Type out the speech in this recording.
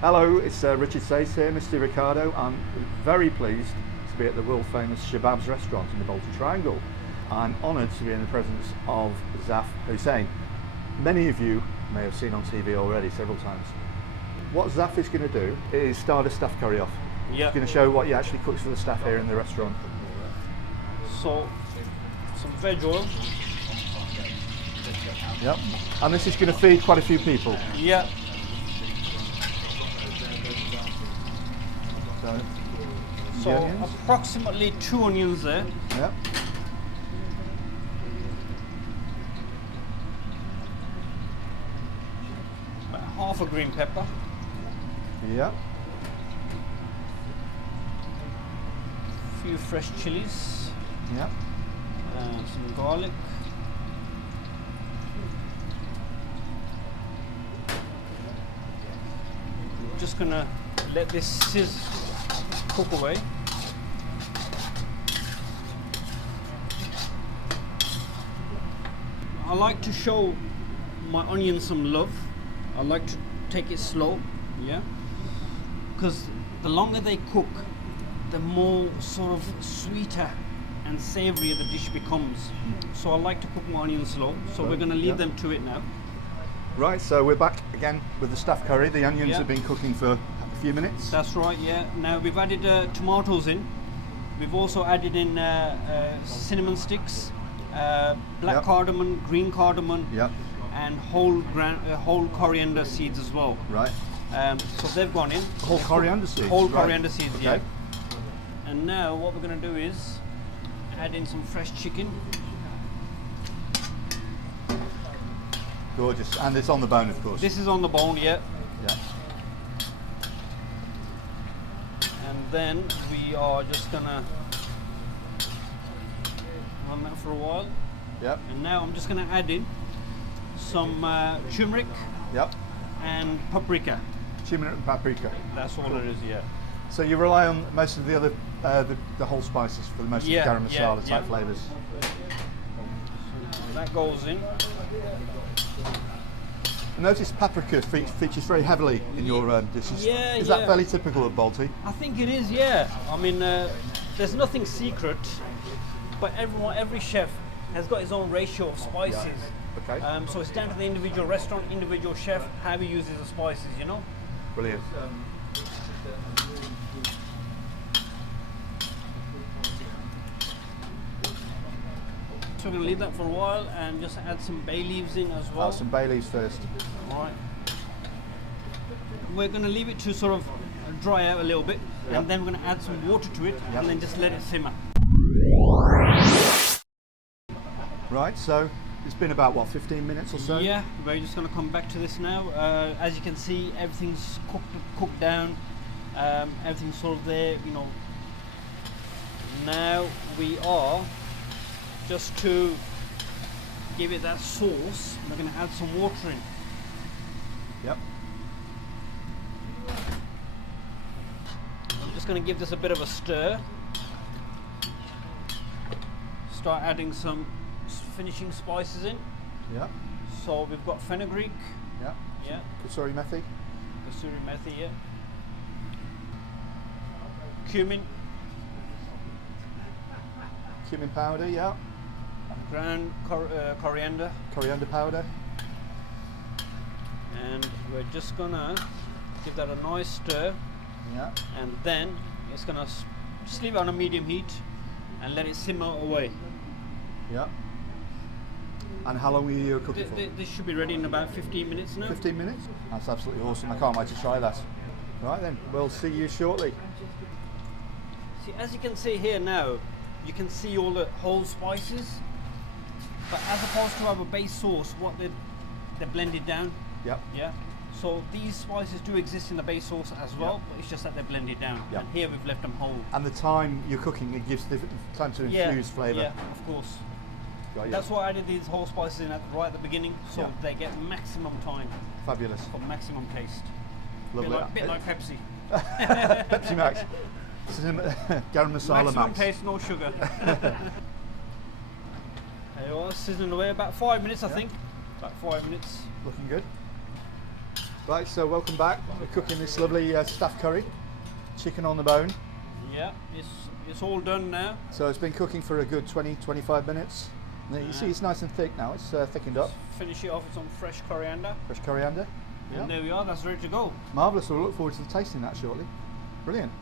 Hello, it's Richard Sayce here, Misty, Ricardo. I'm very pleased to be at the world famous Shababs restaurant in the Balti Triangle. I'm honoured to be in the presence of Hussain. Many of you may have seen on TV already several times. What Zaf is going to do is start a stuffed curry off. Yeah. He's going to show what he actually cooks for the staff here in the restaurant. So, some veg oil. Yep. And this is going to feed quite a few people. Yeah. So approximately 2 onions there. Yep. About half a green pepper. Yep. A few fresh chilies. Yep. Some garlic. Just gonna let this cook away. I like to show my onions some love. I like to take it slow, yeah, because the longer they cook, the more sort of sweeter and savoury the dish becomes. So I like to cook my onions slow. So we're going to leave them to it now. Right, so we're back again with the stuffed curry. The onions Yeah. have been cooking for a few minutes. That's right, yeah. Now we've added tomatoes in. We've also added in cinnamon sticks, black Yep. cardamom, green cardamom, Yep. and whole coriander seeds as well. Right. So they've gone in. Whole coriander seeds? Whole Right. coriander seeds, yeah. Okay. And now what we're going to do is add in some fresh chicken. Gorgeous. And it's on the bone, of course. This is on the bone, yeah. Yeah. And then we are just going to run that for a while. Yep. And now I'm just going to add in some turmeric Yep. and paprika. Turmeric and paprika. That's all it is, yeah. So you rely on most of the other, the whole spices for the most of the garam masala type flavours. So that goes in. I notice paprika features very heavily in your dishes. Yeah, is yeah. that fairly typical of Balti? I think it is, yeah. I mean, there's nothing secret, but every chef has got his own ratio of spices. Okay. So it's down to the individual restaurant, individual chef, how he uses the spices, you know? Brilliant. So we're going to leave that for a while and just add some bay leaves in as well. Some bay leaves first. Right. We're going to leave it to sort of dry out a little bit, Yep. and then we're going to add some water to it, Yep. and then just let it simmer. Right, so it's been about, what, 15 minutes or so? Yeah, we're just going to come back to this now. As you can see, everything's cooked down. Everything's sort of there, you know. Now we are, just to give it that sauce, we're going to add some water in. Yep. I'm just going to give this a bit of a stir. Start adding some finishing spices in. Yep. So we've got fenugreek, Yep. yeah, Kasuri methi. kasuri methi, yeah, cumin, Cumin powder, yeah. ground coriander, Coriander powder. and we're just gonna give that a nice stir, Yeah. and then it's gonna just leave it on a medium heat and let it simmer away. Yeah. And how long were you cooking for? This should be ready in about 15 minutes now. 15 minutes? That's absolutely awesome. I can't wait to try that. Right then, we'll see you shortly. See, as you can see here now, you can see all the whole spices, but as opposed to have a base sauce, what they're blended down. Yep. Yeah. So these spices do exist in the base sauce as well, but it's just that they're blended down. Yep. And here we've left them whole. And the time you're cooking, it gives the time to infuse flavour. Yeah, of course. Got you. That's why I added these whole spices in right at the beginning, so Yeah. they get maximum time Fabulous. for maximum taste. Lovely. Bit like Pepsi. Pepsi Max. This is garam masala Maximum max. taste, no sugar. There you are, sizzling away about 5 minutes, I think. About 5 minutes. Looking good. Right, so welcome back. We're cooking this lovely staff curry, chicken on the bone. Yeah, it's all done now. So it's been cooking for a good 20-25 minutes. And then you see it's nice and thick now, it's thickened up. Finish it off with some fresh coriander. Fresh coriander. And there we are, that's ready to go. Marvellous, we'll look forward to tasting that shortly. Brilliant.